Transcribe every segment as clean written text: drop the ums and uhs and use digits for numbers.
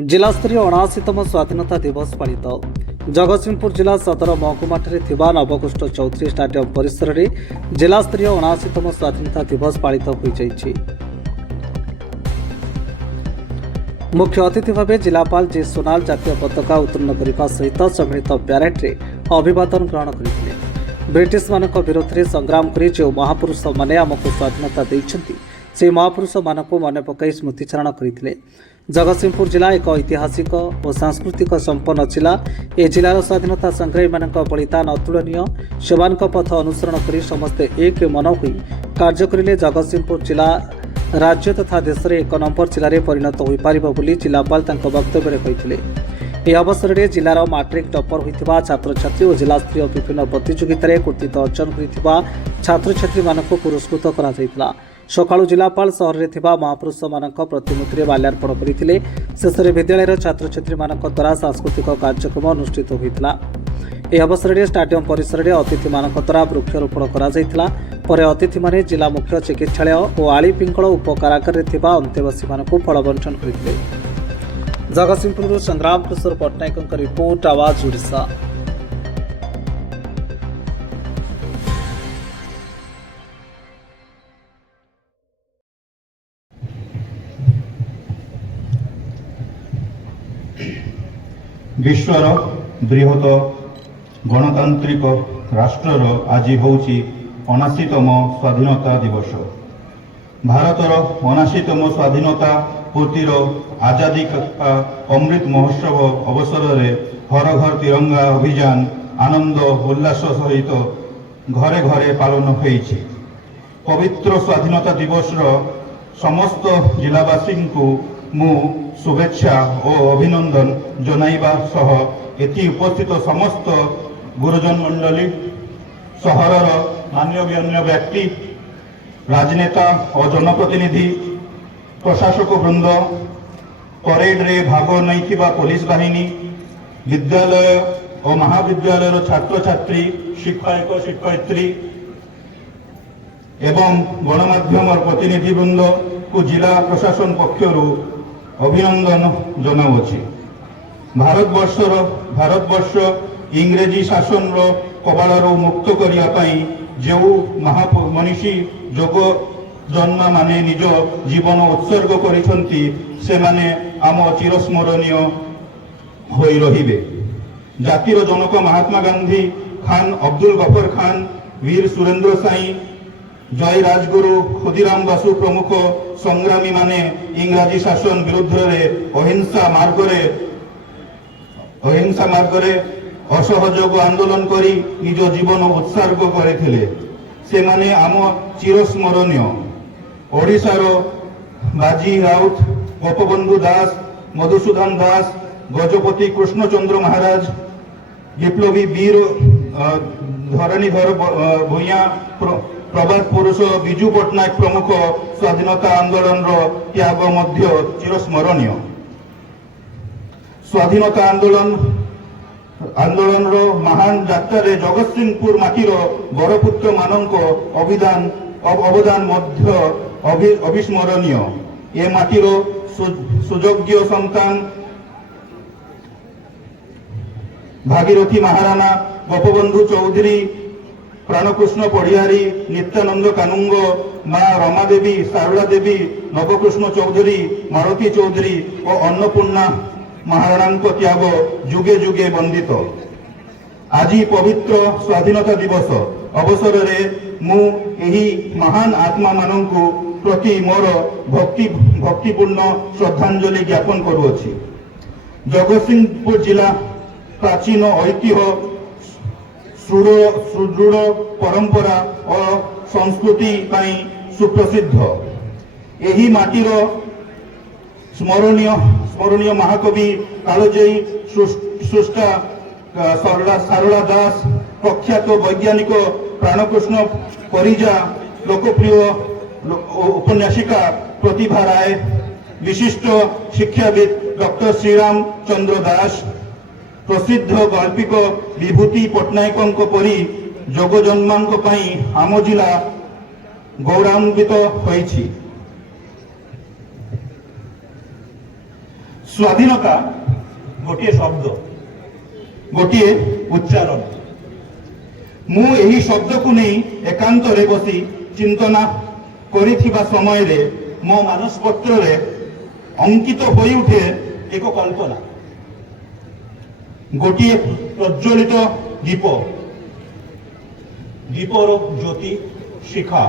जिलास्तरीय 79तम स्वाधीनता दिवस पालित जगतसिंहपुर जिला सदर महकुमाଠାରେ ଥିବା ନବକୁଷ୍ଠ ଚୌଧୁରୀ ଷ୍ଟାଡିୟମ ପରିସରରେ जिलास्तरीय 79तम स्वाधीनता दिवस पालित ହୋଇଯାଇଛି। मुख्य अतिथि भाव जिलापाल जी सोनाल जातीय पताका उत्तोलन करने सहित सम्मिलित प्यारेड्रे अभिवादन ग्रहण करते। ब्रिटिश मानक विरोध में संग्राम कर जो महापुरुष मैंने आमको स्वाधीनता देते से महापुरुष मानक मन पकई स्मृतिचारण करते। जगतसिंहपुर जिला एक ऐतिहासिक और सांस्कृतिक संपन्न जिला। ए जिलार स्वाधीनता संग्रामी मानक बलिदान अतुलनीय। सेमान पथ अनुसरण कर समस्ते एक मन हो कार्य करें जगतसिंहपुर जिला राज्य तथा देश में 1 नंबर जिले में परिणत हो पार बोली जिलापाल वक्तव्य कहते। यह अवसर में जिलार मैट्रिक टॉपर होता छात्र छात्री और जिलास्तरीय विभिन्न प्रतियोगितार कृतित्व अर्जन कर छात्र छात्री मानक पुरस्कृत कर सकाळु जिलापाल सहर में महापुरुष मानक प्रतिमूर्ति माल्यार्पण करते। शेष में विद्यालय छात्र छात्री मानक द्वारा सांस्कृतिक कार्यक्रम अनुष्ठित होता। यह अवसर में स्टाडियम परिसर में अतिथि मानक द्वारा वृक्षारोपण कर अतिथि माने जिला मुख्य चिकित्सालय और आलीपिंगल उपकारागार अंतेवासी मानक फल बंटन करते। जगतसिंहपुर संग्राम किशोर पट्टनायक रिपोर्ट आवाज ओडिशा। विश्वर बृहत गणतांत्रिक राष्ट्रर आज होउची 79तम स्वाधीनता दिवस। भारतर 79तम स्वाधीनता पूर्तिर आजादी का अमृत महोत्सव अवसर में हर घर तिरंगा अभियान आनंद उल्लास सहित घरे घरे पालन होइछि। पवित्र स्वाधीनता दिवस समस्त जिलावासी को मु शुभेच्छा और अभिनंदन जनाइबा सह एति उपस्थित समस्त गुरुजन मंडली सहरर मान्यगण्य व्यक्ति राजनेता और जनप्रतिनिधि प्रशासक वृंद परेड रे भाग नैथिबा पुलिस बाहिनी विद्यालय और महाविद्यालय छात्र छात्री शिक्षक शिक्षयित्री एवं गणमाध्यम प्रतिनिधि वृंद को जिला प्रशासन पक्षरु अभिनंदन जनावछि। भारतवर्ष इंग्रेजी शासन कबाड़ू मुक्त करने जो महामनीषी जोग जन्मा माने निज जीवन उत्सर्ग करिसंती से माने आम चिरस्मरणीय होई रहिबे। जातिर जनक महात्मा गांधी खान अब्दुल गफर खान वीर सुरेंद्र साई जय राजगुरु खुदीराम बासु प्रमुख संग्रामी माने इंग्राजी शासन विरुद्ध रे अहिंसा मार्गरे असहयोग आंदोलन करी निज जीवन उत्सर्ग करथिले। से माने आम चिरस्मरणीय ओडिशार बाजी राउत गोपबंधु दास मधुसूदन दास गजपति कृष्णचंद्र महाराज विप्लवी वीर धरणीधर भूया प्रभात पुरुष विजु पट्टनायक प्रमुख स्वाधीनता आंदोलन त्याग मध्य चिरस्मरणीय। स्वाधीनता आंदोलन महान यात्रा जगतसिंहपुर माटीर बड़पुत्र मानक अवदान मध्य अविस्मरणीय। ए माटीर सुयोग्य संतान भागीरथी महाराणा गोपबंधु चौधरी प्राणकृष्ण पढ़ियारी नित्यानंद कानुंग माँ रमादेवी सारला देवी नवकृष्ण चौधरी मालती चौधरी और अन्नपूर्णा महाराणा त्याग जुगे जुगे वंदित। आज पवित्र स्वाधीनता दिवस अवसर में मु एही महान आत्मा मानंकु प्रति मोर भक्तिपूर्ण श्रद्धांजलि ज्ञापन करुअछि। जगतसिंहपुर जिला प्राचीन ऐतिह्य सुदृढ़ परंपरा और संस्कृति पाई सुप्रसिद्ध। एही माटीर स्मरणीय महाकवि कालजयी सृष्टा सारला दास प्रख्यात वैज्ञानिक प्राणकृष्ण परिजा लोकप्रिय उपन्यासिका प्रतिभा राय विशिष्ट शिक्षाविद डॉक्टर श्रीराम चंद्र दास प्रसिद्ध गाल्पिक विभूति पट्टनायक परी जोगजन्मांक आम जिला गौरवान्वित होइछि। ସ୍ୱାଧୀନତା ଗୋଟିଏ ଶବ୍ଦ, ଗୋଟିଏ ଉଚ୍ଚାରଣ। ମୁଁ ଏହି ଶବ୍ଦକୁ ନେଇ ଏକାନ୍ତରେ ବସି ଚିନ୍ତନା କରିଥିବା ସମୟରେ ମୋ ମାନସପତ୍ରରେ ଅଙ୍କିତ ହୋଇ ଉଠେ ଏକ କଳ୍ପନା। ଗୋଟିଏ ପ୍ରଜ୍ୱଳିତ ଦୀପ, ଦୀପର ଜ୍ୟୋତି ଶିଖା,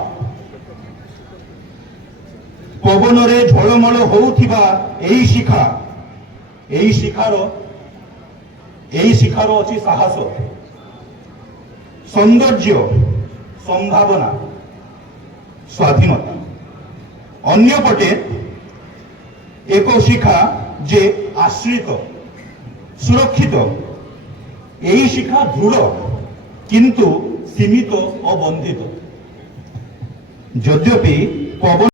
ପବନରେ ଝଳମଳ ହେଉଥିବା ଏହି ଶିଖା, ଏହି ଶିଖାର ଅଛି ସାହସ, ସୌନ୍ଦର୍ଯ୍ୟ, ସମ୍ଭାବନା, ସ୍ୱାଧୀନତା। ଅନ୍ୟପଟେ ଏକ ଶିଖା ଯେ ଆଶ୍ରିତ, ସୁରକ୍ଷିତ। ଏହି ଶିଖା ଦୃଢ଼ କିନ୍ତୁ ସୀମିତ ଓ ବନ୍ଧିତ। ଯଦ୍ୟପି ପବନ